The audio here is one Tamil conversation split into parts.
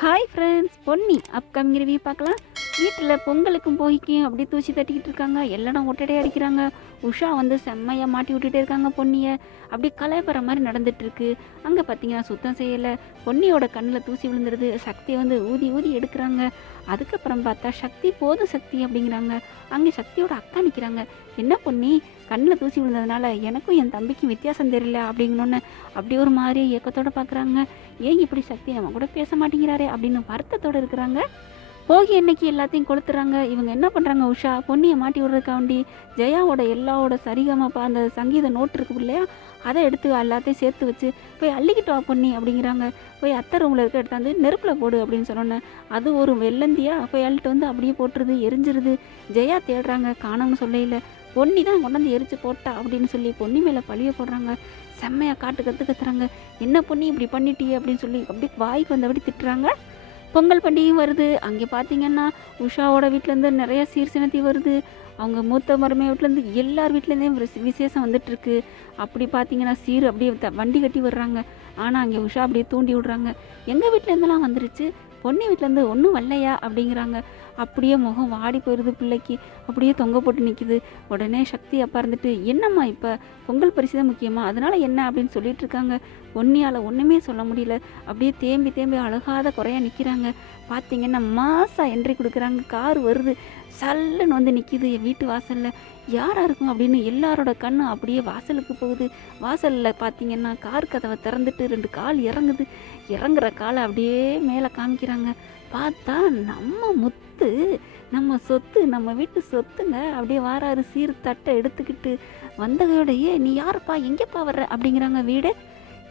Hi friends Ponni upcoming review பார்க்கலாம். வீட்டில் பொங்கலுக்கும் போகிக்கும் அப்படியே தூசி தட்டிக்கிட்டு இருக்காங்க. எல்லாரும் ஒட்டடை அடிக்கிறாங்க. உஷா வந்து செம்மையாக மாட்டி விட்டுட்டே இருக்காங்க பொன்னியை அப்படி கலையப்படுற மாதிரி நடந்துட்டுருக்கு. அங்கே பார்த்தீங்கன்னா சுத்தம் செய்யலை. பொன்னியோட கண்ணில் தூசி விழுந்துருது. சக்தியை வந்து ஊதி ஊதி எடுக்கிறாங்க. அதுக்கப்புறம் பார்த்தா சக்தி போதும் சக்தி அப்படிங்கிறாங்க. அங்கே சக்தியோட அக்கா நிற்கிறாங்க என்ன பொன்னி கண்ணில் தூசி விழுந்ததுனால எனக்கும் என் தம்பிக்கும் வித்தியாசம் தெரியல அப்படிங்கணுன்னு அப்படி ஒரு மாதிரி ஏக்கத்தோட பார்க்குறாங்க ஏன் இப்படி சக்தி? நம்ம கூட பேச மாட்டேங்கிறாரே அப்படின்னு வருத்தத்தோடு இருக்கிறாங்க. போகி அன்னைக்கு எல்லாத்தையும் கொளுத்துறாங்க. இவங்க என்ன பண்ணுறாங்க உஷா? பொன்னியை மாட்டி விடுறதுக்காண்டி ஜெயாவோட எல்லாவோட சரிகமப்பா அந்த சங்கீத நோட் இருக்கு இல்லையா? அதை எடுத்து எல்லாத்தையும் சேர்த்து வச்சு போய் அள்ளிக்கிட்டு வா பொன்னி அப்படிங்கிறாங்க. போய் அத்தை ரூமில் இருக்க எடுத்தாந்து நெருப்பில் போடு அப்படின்னு சொன்னோன்னே அது ஒரு வெள்ளந்தியாக போய் அள்ளிட்டு வந்து அப்படியே போட்டுருது எரிஞ்சிருது. ஜெயா தேடுறாங்க காணோம்னு சொல்லையில் பொன்னி தான் கொண்டாந்து எரிச்சு போட்டா அப்படின்னு சொல்லி பொன்னி மேலே பழிய போடுறாங்க. செம்மையாக காட்டு கற்று கத்துறாங்க. என்ன பொன்னி இப்படி பண்ணிட்டியே? அப்படின்னு சொல்லி அப்படியே வாய்க்கு வந்தபடி திட்டுறாங்க. பொங்கல் பண்டிகையும் வருது. அங்கே பார்த்தீங்கன்னா உஷாவோட வீட்டிலேருந்து நிறைய சீர்சினத்தி வருது. அவங்க மூத்த மருமைய வீட்டிலேருந்து எல்லார் வீட்லேருந்தே விசேஷம் வந்துட்டுருக்கு. அப்படி பார்த்தீங்கன்னா சீர் அப்படியே த- வண்டி கட்டி வர்றாங்க ஆனால் அங்கே உஷா அப்படியே தூண்டி விடுறாங்க. எங்கள் வீட்டிலேருந்துலாம் வந்துருச்சு? பொண்ணு வீட்டிலேருந்து ஒன்றும் வரலையா? அப்படிங்கிறாங்க. அப்படியே முகம் வாடி போயிடுது பிள்ளைக்கு. அப்படியே தொங்க போட்டு நிற்கிது உடனே சக்தி அப்பா இருந்துட்டு என்னம்மா இப்போ? பொங்கல் பரிசு தான் முக்கியமா? அதனால் என்ன? அப்படின்னு சொல்லிட்டு இருக்காங்க. பொன்னியால் ஒன்றுமே சொல்ல முடியல. அப்படியே தேம்பி தேம்பி அழகாத குறையா நிற்கிறாங்க பார்த்தீங்கன்னா மாசா என்ட்ரி கொடுக்குறாங்க. கார் வருது. சல்லுன்னு வந்து நிற்கிது என் வீட்டு வாசலில். யாராக இருக்கும் அப்படின்னு எல்லாரோட கண்ணும் அப்படியே வாசலுக்கு போகுது. வாசலில் பார்த்தீங்கன்னா கார் கதவை திறந்துட்டு ரெண்டு கால் இறங்குது. இறங்குற காலை அப்படியே மேலே காமிக்கிறாங்க. பார்த்தா நம்ம முத்து நம்ம சொத்து நம்ம வீட்டு சொத்துங்க அப்படியே வாராரு. சீர் தட்டை எடுத்துக்கிட்டு வந்தவையோடையே நீ யாருப்பா? எங்கேப்பா வர்ற? அப்படிங்கிறாங்க வீடு.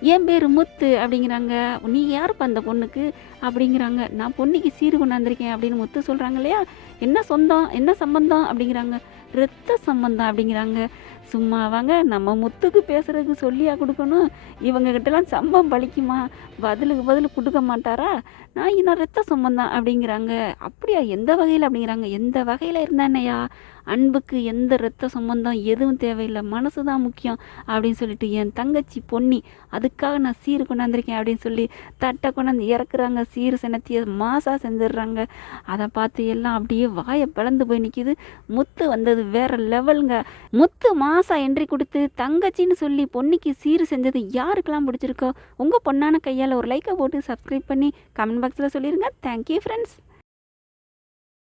என் பேர் முத்து அப்படிங்கிறாங்க. நீ யாருப்பா அந்த பொண்ணுக்கு? அப்படிங்கிறாங்க. நான் பொண்ணுக்கு சீர் கொண்டாந்துருக்கேன் அப்படின்னு முத்து சொல்கிறாங்க இல்லையா? என்ன சொந்தம்? என்ன சம்பந்தம்? அப்படிங்கிறாங்க. ரத்த சம்பந்தம் அப்படிங்கிறாங்க. சும்மா வாங்க நம்ம முத்துக்கு பேசுறதுக்கு சொல்லியா கொடுக்கணும். இவங்க கிட்டலாம் சம்பம் பழிக்குமா? பதிலுக்கு பதில் கொடுக்க மாட்டாரா? நான் இன்னும் ரத்த சம்பந்தம் அப்படிங்கிறாங்க. அப்படியா? எந்த வகையில் அப்படிங்கிறாங்க. எந்த வகையில் இருந்தானையா அன்புக்கு எந்த ரத்த சம்பந்தம்? எதுவும் தேவையில்லை. மனசு தான் முக்கியம் அப்படின்னு சொல்லிட்டு என் தங்கச்சி பொன்னி அதுக்காக நான் சீர் கொண்டாந்துருக்கேன் அப்படின்னு சொல்லி தட்டை கொண்டாந்து இறக்குறாங்க. சீர் சினத்திய மாசாக செஞ்சிடுறாங்க அதை பார்த்து எல்லாம் அப்படியே வாயை பிளந்து போய் நிற்கிது முத்து வந்தது வேற லெவலுங்க. முத்து மாசா என்ட்ரி கொடுத்து தங்கச்சின்னு சொல்லி பொன்னிக்கு சீர் செஞ்சது யாருக்கெல்லாம் பிடிச்சிருக்கோ? உங்கள் பொண்ணான கையால் ஒரு லைக்கை போட்டு சப்ஸ்கிரைப் பண்ணி கமெண்ட் பாக்ஸில் சொல்லிடுங்க தேங்க்யூ ஃப்ரெண்ட்ஸ்